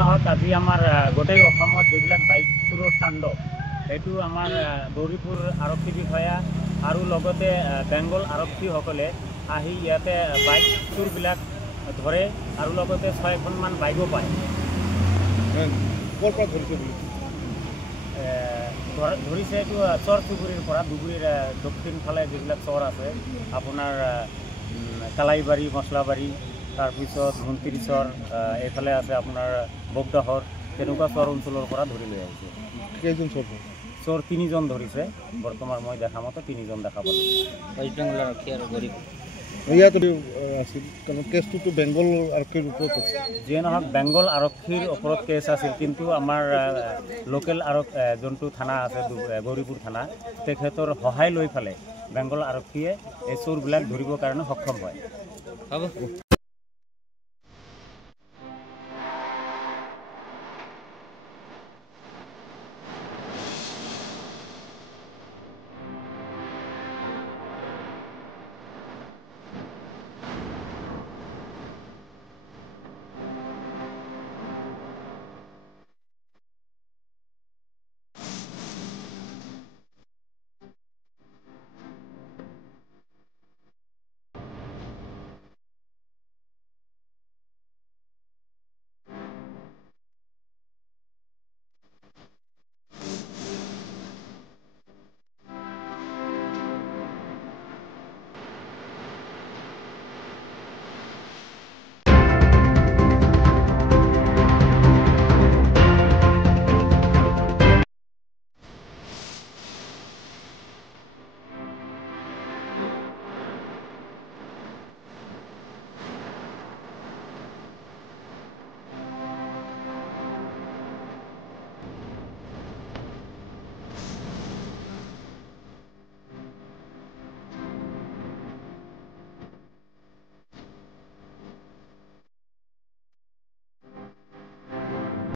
নহওক আজি আমাৰ গোটেই অসমত যিবিলাক বাইক চোৰৰ তাণ্ডৱ সেইটো আমাৰ গৌৰীপুৰ আৰক্ষী বিষয়া আৰু লগতে বেংগল আৰক্ষীসকলে আহি ইয়াতে বাইক চোৰবিলাক ধৰে আৰু লগতে 6খনমান বাইকো পায়। ক'ৰ পৰা ধৰিছে বুলি ধৰিছে এইটো চৰ চুবুৰীৰ পৰা ধুবুৰীৰ দক্ষিণ ফালে যিবিলাক চৰ আছে আপোনাৰ কালাইবাৰী মছলাবাৰী তাৰপিছত ধুনতিৰি চৰ এইফালে আছে আপোনাৰ বগদাহৰ তেনেকুৱা চৰ অঞ্চলৰ পৰা ধৰি লৈ আহিছে। কেইজন চোৰ চোৰ 3জন ধৰিছে বৰ্তমান মই দেখা মতে 3জন দেখা পালোঁ। ৱেষ্ট বেংগল আৰক্ষী আৰু গৌৰীপুৰ ইয়াত আছিল কাৰণ কেছটোতো বেংগল আৰক্ষীৰ ওপৰত আছে। যিয়ে নহওক বেংগল আৰক্ষীৰ ওপৰত কেছ আছিল কিন্তু আমাৰ লোকেল যোনটো থানা আছে গৌৰীপুৰ থানা তেখেতৰ সহায় লৈ পেলাই বেংগল আৰক্ষীয়ে এই চোৰবিলাক ধৰিবৰ কাৰণে সক্ষম হয়।